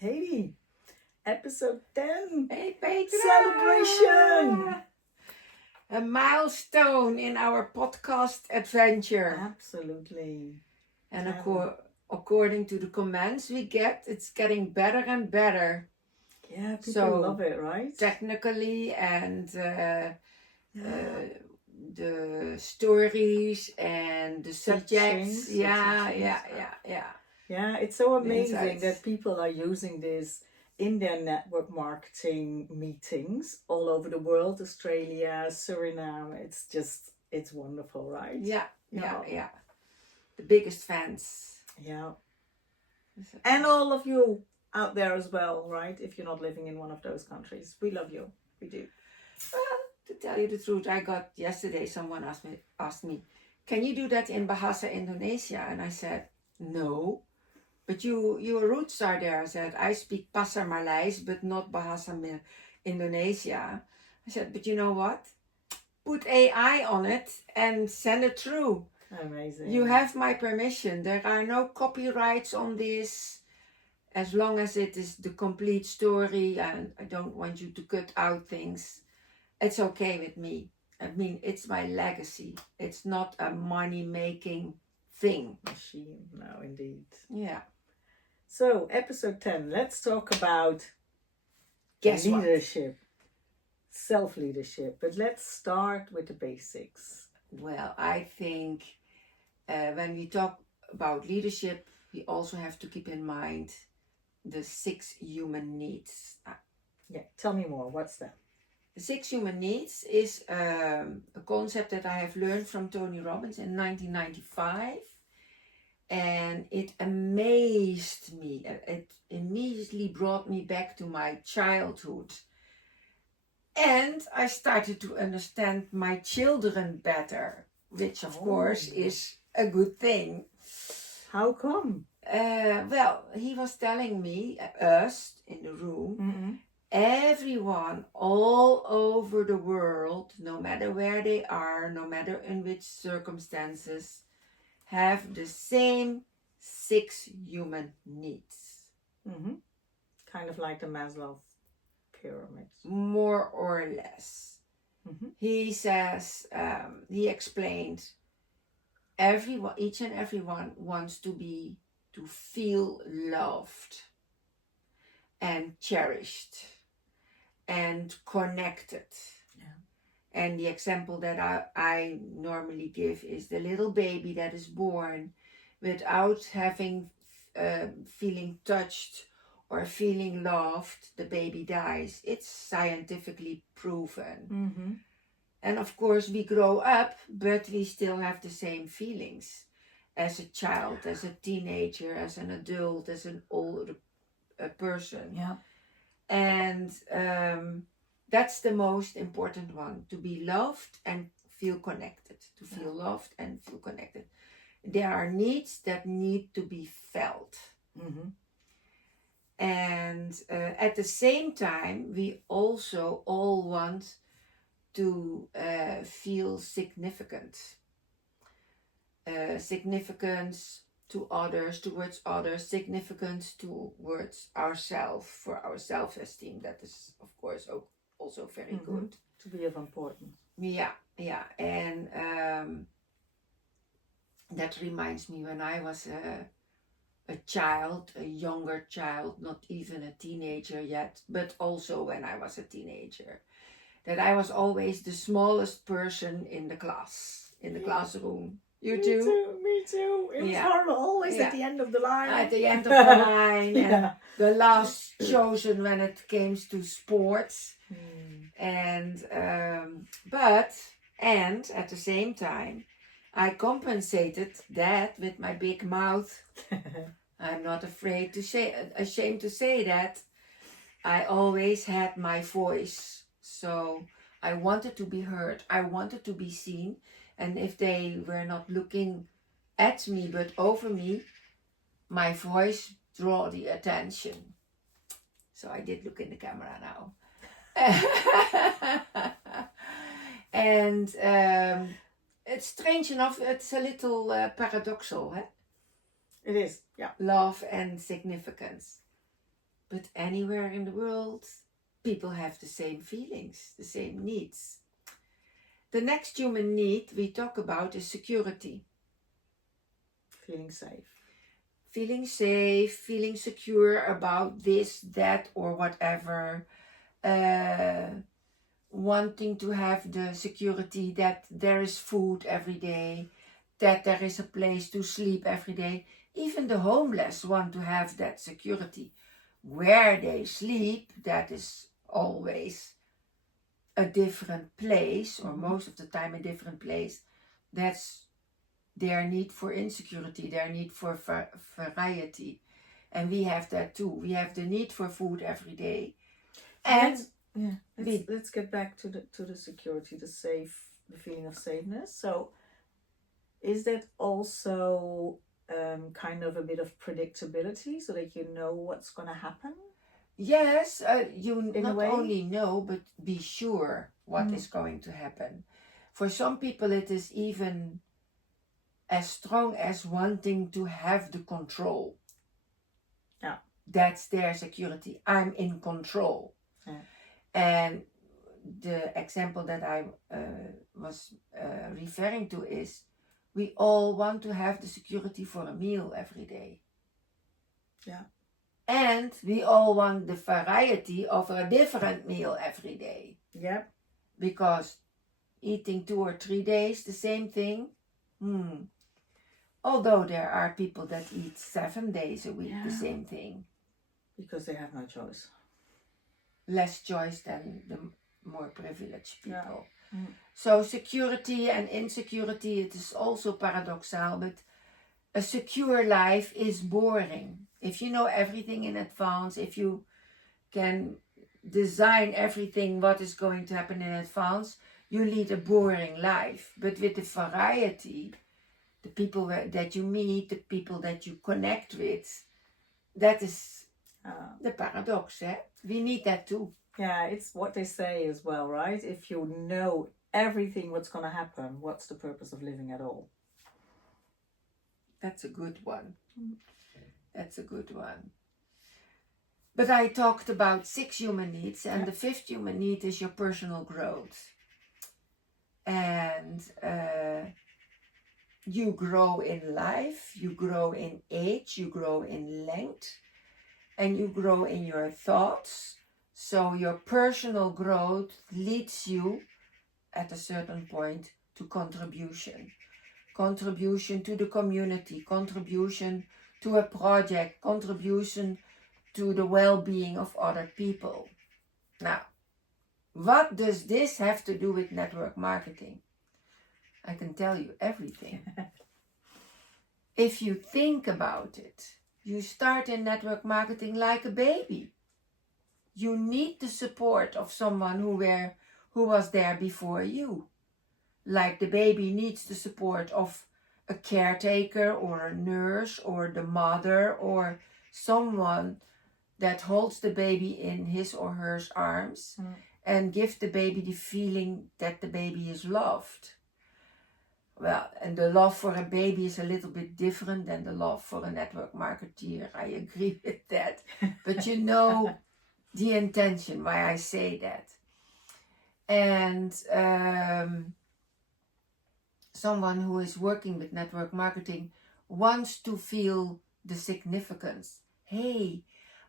Hedy, episode 10. Hey Petra! Celebration! A milestone in our podcast adventure. Absolutely. And Yeah. according to the comments we get, it's getting better and better. Yeah, people So, love it, right? Technically and the stories and the subjects. Teachings, Yeah. Yeah, it's so The amazing insights. that people are using this in their network marketing meetings all over the world, Australia, Suriname. It's wonderful, right? Yeah. The biggest fans. Yeah. And all of you out there as well, right? If you're not living in one of those countries. We love you. We do. Well, to tell you the truth, I got yesterday someone asked me, can you do that in Bahasa Indonesia? And I said, no. But your roots are there. I said, I speak Pasar Malays, but not Bahasa Indonesia. I said, but you know what? Put AI on it and send it through. Amazing. You have my permission. There are no copyrights on this. As long as it is the complete story and I don't want you to cut out things, it's okay with me. I mean, it's my legacy. It's not a money-making thing. Machine. No, indeed. Yeah. So, episode 10. Let's talk about Guess what? leadership. Self-leadership. But let's start with the basics. Well, I think when we talk about leadership, we also have to keep in mind the 6 human needs. Yeah, tell me more. What's that? The 6 human needs is a concept that I have learned from Tony Robbins in 1995. And it amazed me. It immediately brought me back to my childhood. And I started to understand my children better, which of course is a good thing. How come? Well, he was telling me, us in the room, everyone all over the world, no matter where they are, no matter in which circumstances, have the same 6 human needs. Kind of like the Maslow pyramid. More or less. He says, he explained, each and everyone wants to feel loved and cherished and connected. And the example that I normally give is the little baby that is born without having feeling touched or feeling loved, the baby dies. It's scientifically proven. And of course we grow up, but we still have the same feelings as a child, as a teenager, as an adult, as an older person. Yeah. And that's the most important one, to be loved and feel connected. To feel loved and feel connected. There are needs that need to be felt. And at the same time, we also all want to feel significant. Significance to others, towards others, significance towards ourselves, for our self-esteem. That is, of course, also very good. To be of importance. Yeah. And that reminds me when I was a child, a younger child, not even a teenager yet, but also when I was a teenager, that I was always the smallest person in the class, in the classroom. You too? Me too. It was horrible. Always at the end of the line. At the end of the line. And the last chosen when it came to sports. And at the same time, I compensated that with my big mouth. I'm not ashamed to say that. I always had my voice. So I wanted to be heard. I wanted to be seen. And if they were not looking at me but over me, my voice drew the attention. So I did look in the camera now. And it's strange enough, it's a little paradoxal. It is, yeah. Love and significance. But anywhere in the world, people have the same feelings, the same needs. The next human need we talk about is security. Feeling safe. Feeling safe, feeling secure about this, that, or whatever. Wanting to have the security that there is food every day, that there is a place to sleep every day. Even the homeless want to have that security. Where they sleep, that is always a different place, or most of the time a different place. That's their need for insecurity, their need for variety. And we have that too. We have the need for food every day. And let's get back to the security, the feeling of safeness. So is that also kind of a bit of predictability, so that you know what's going to happen? Yes, you not only know, but be sure what is going to happen. For some people, it is even as strong as wanting to have the control. Yeah. That's their security. I'm in control. Yeah. And the example that I was referring to is, we all want to have the security for a meal every day. Yeah. And we all want the variety of a different meal every day. Yeah. Because eating 2 or 3 days the same thing, although there are people that eat 7 days a week the same thing. Because they have no choice. Less choice than the more privileged people. Yeah. So security and insecurity, it is also paradoxal, but a secure life is boring. If you know everything in advance, if you can design everything what is going to happen in advance, you lead a boring life. But with the variety, the people that you meet, the people that you connect with, that is the paradox. We need that too. Yeah, it's what they say as well, right? If you know everything what's going to happen, what's the purpose of living at all? That's a good one. That's a good one. But I talked about 6 human needs, and the 5th human need is your personal growth. And you grow in life, you grow in age, you grow in length, and you grow in your thoughts. So your personal growth leads you at a certain point to contribution. Contribution to the community, contribution to a project, contribution to the well-being of other people. Now, what does this have to do with network marketing? I can tell you everything. If you think about it, you start in network marketing like a baby. You need the support of someone who was there before you. Like the baby needs the support of a caretaker or a nurse or the mother or someone that holds the baby in his or her arms and gives the baby the feeling that the baby is loved. Well, and the love for a baby is a little bit different than the love for a network marketeer. I agree with that. But you know the intention why I say that. And someone who is working with network marketing wants to feel the significance. Hey,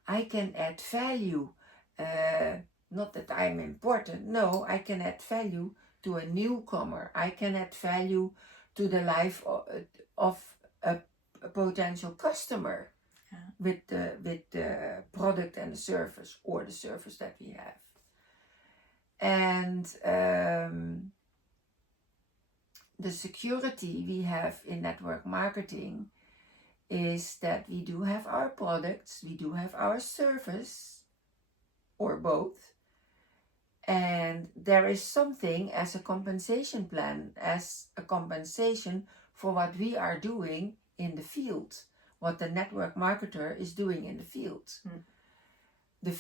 I can add value. Not that I'm important. No, I can add value to a newcomer. I can add value to the life of a potential customer with the product and the service, or the service that we have. And the security we have in network marketing is that we do have our products, we do have our service, or both, and there is something as a compensation plan, as a compensation for what we are doing in the field, what the network marketer is doing in the field. The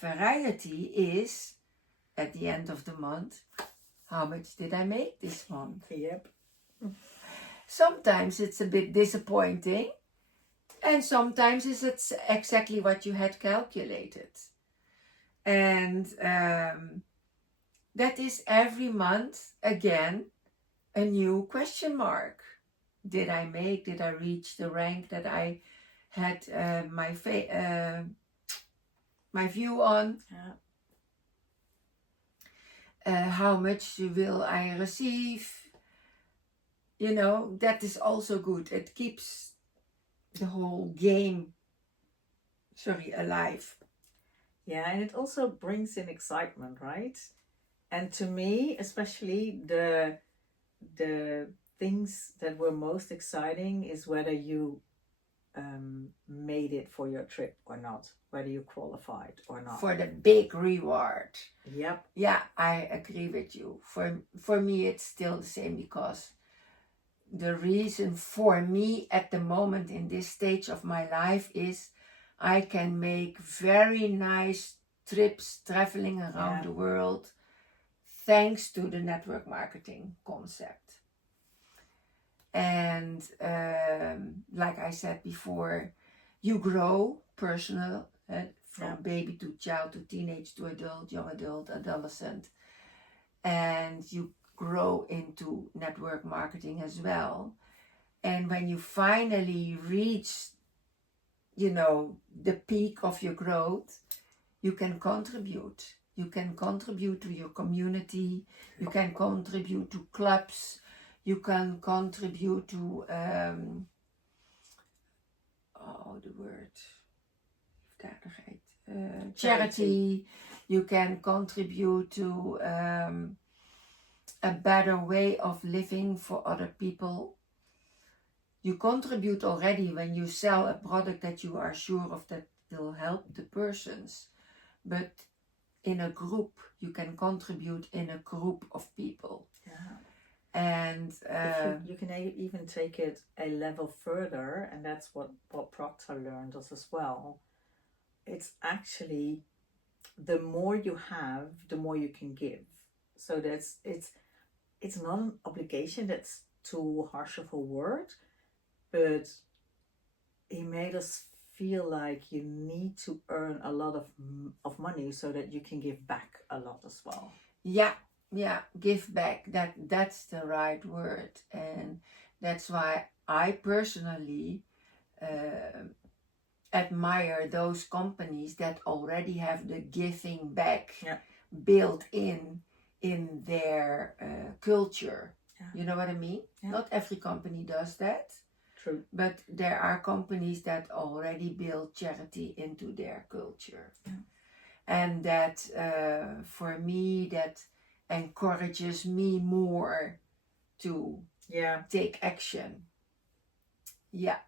variety is, at the end of the month, how much did I make this month? Yep. Sometimes it's a bit disappointing, And sometimes it's exactly what you had calculated. And that is every month, again, a new question mark. Did I reach the rank that I had my view on? Yeah. How much will I receive? That is also good. It keeps the whole game, alive. Yeah, and it also brings in excitement, right? And to me, especially the things that were most exciting is whether you made it for your trip or not, whether you qualified or not. For the big reward. Yep. Yeah, I agree with you. For me, it's still the same, because the reason for me at the moment in this stage of my life is I can make very nice trips traveling around the world thanks to the network marketing concept. And like I said before, you grow personal, from baby to child to teenage to adult, young adult, adolescent, and you grow into network marketing as well. And when you finally reach, the peak of your growth, you can contribute. You can contribute to your community. You can contribute to clubs. You can contribute to, charity. You can contribute to a better way of living for other people. You contribute already when you sell a product that you are sure of that will help the persons. But in a group, you can contribute in a group of people. Yeah. And you can even take it a level further, and that's what Proctor learned us as well. It's actually, the more you have, the more you can give. So it's not an obligation. That's too harsh of a word, but he made us feel like you need to earn a lot of money so that you can give back a lot as well. Yeah, give back. That's the right word, and that's why I personally admire those companies that already have the giving back built in their culture. You know what I mean? Not every company does that. True. But there are companies that already build charity into their culture. And that, for me, that encourages me more to take action. Yeah.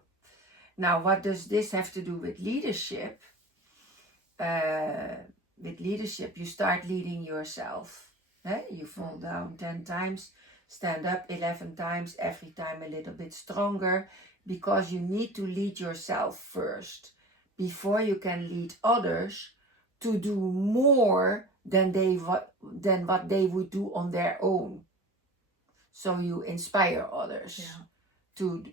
Now, what does this have to do with leadership? With leadership, you start leading yourself. You fall down 10 times, stand up 11 times, every time a little bit stronger, because you need to lead yourself first before you can lead others to do more than what they would do on their own. So you inspire others to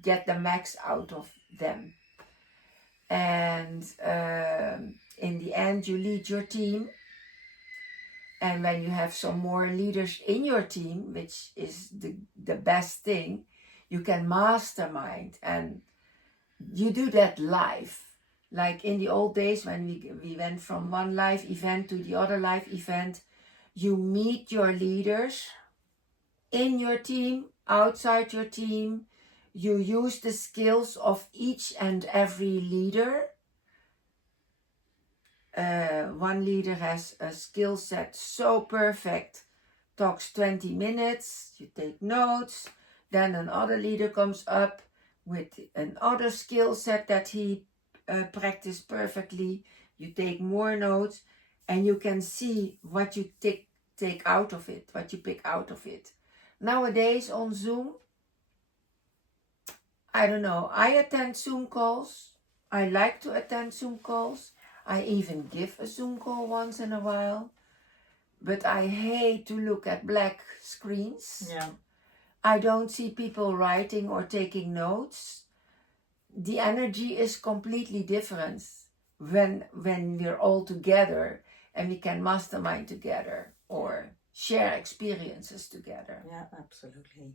get the max out of them. And in the end, you lead your team. And when you have some more leaders in your team, which is the best thing, you can mastermind, and you do that live. Like in the old days when we went from one live event to the other live event, you meet your leaders in your team, outside your team. You use the skills of each and every leader. One leader has a skill set so perfect, talks 20 minutes, you take notes. Then another leader comes up with another skill set that he practiced perfectly. You take more notes, and you can see what you take out of it, what you pick out of it. Nowadays on Zoom, I don't know, I attend Zoom calls. I like to attend Zoom calls. I even give a Zoom call once in a while. But I hate to look at black screens. Yeah. I don't see people writing or taking notes. the energy is completely different when we're all together and we can mastermind together or share experiences together. Yeah, absolutely.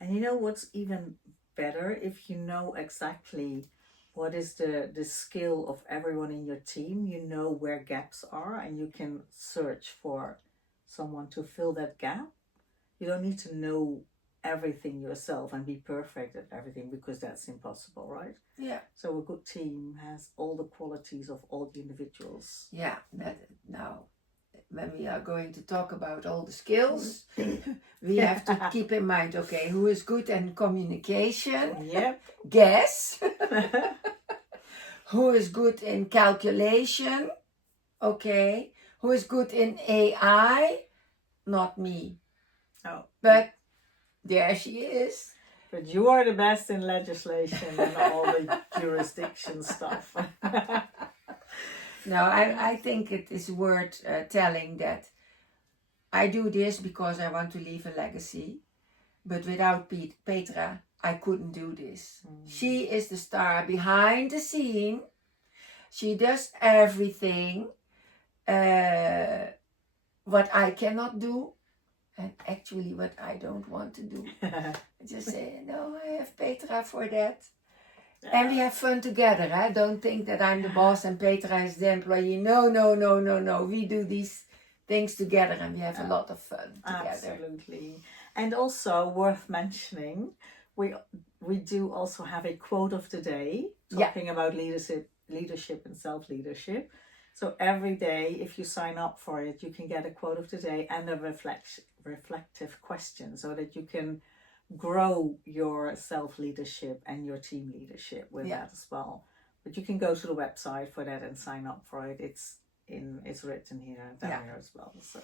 And you know what's even better? If you know exactly what is the skill of everyone in your team, you know where gaps are and you can search for someone to fill that gap. You don't need to know everything yourself and be perfect at everything, because that's impossible, right? Yeah. So a good team has all the qualities of all the individuals. Yeah, now when we are going to talk about all the skills, we have to keep in mind, okay, who is good in communication? Yep. Guess. Who is good in calculation? Okay. Who is good in AI? Not me. Oh. But there she is. But you are the best in legislation and all the jurisdiction stuff. No, I think it is worth telling that I do this because I want to leave a legacy. But without Petra, I couldn't do this. She is the star behind the scene. She does everything what I cannot do, and actually what I don't want to do. I just say, no, I have Petra for that. And we have fun together. Don't think that I'm the boss and Petra is the employee. No. We do these things together and we have a lot of fun together. Absolutely. And also worth mentioning, we do also have a quote of the day talking about leadership and self-leadership. So every day, if you sign up for it, you can get a quote of the day and a reflective question, so that you can grow your self-leadership and your team leadership with that as well. But you can go to the website for that and sign up for it. It's written here down here as well. So.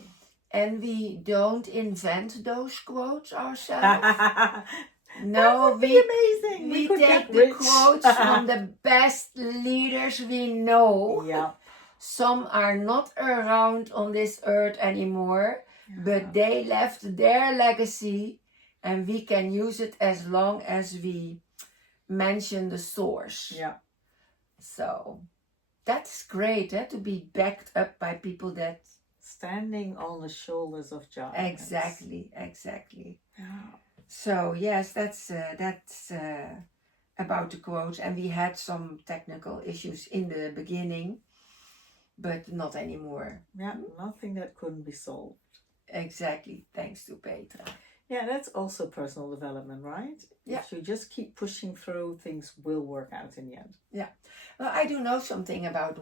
And we don't invent those quotes ourselves. No, amazing. We take the quotes from the best leaders we know. Yeah. Some are not around on this earth anymore, but they left their legacy and we can use it as long as we mention the source. Yeah. So that's great, to be backed up by people that... Standing on the shoulders of giants. Exactly. Yeah. So yes, that's about the quotes, and we had some technical issues in the beginning, but not anymore. Yeah, nothing that couldn't be solved. Exactly, thanks to Petra. Yeah, that's also personal development, right? Yeah. If you just keep pushing through, things will work out in the end. Yeah. Well, I do know something about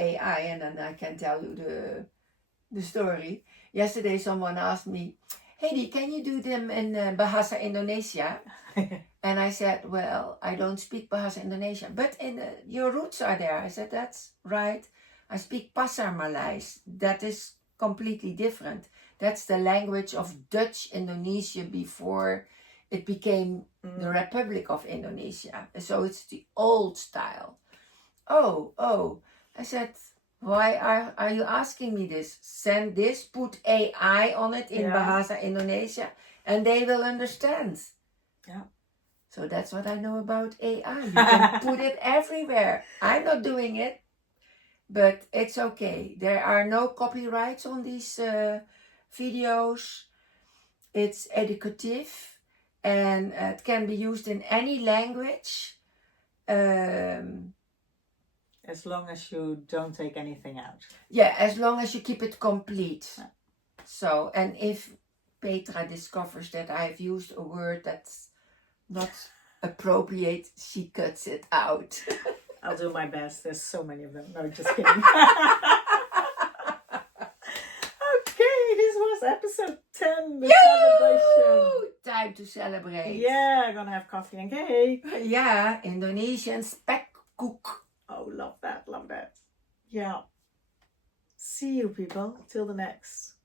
AI, and then I can tell you the story. Yesterday, someone asked me, Hedy, can you do them in Bahasa Indonesia? And I said, well, I don't speak Bahasa Indonesia, but your roots are there. I said, that's right. I speak Pasar Malays. That is completely different. That's the language of Dutch Indonesia before it became the Republic of Indonesia. So it's the old style. Oh. I said, why are you asking me this? Send this, put AI on it in Bahasa Indonesia, and they will understand. Yeah. So that's what I know about AI. You can put it everywhere. I'm not doing it, but it's okay. There are no copyrights on these videos. It's educative and it can be used in any language. As long as you don't take anything out. Yeah, as long as you keep it complete. Yeah. So, and if Petra discovers that I've used a word that's not appropriate, she cuts it out. I'll do my best. There's so many of them. No, just kidding. Okay, this was episode 10, the celebration. Time to celebrate. Yeah, I'm gonna have coffee and cake. Yeah, Indonesian spekkoek. Oh, love that. Yeah. See you, people. Till the next.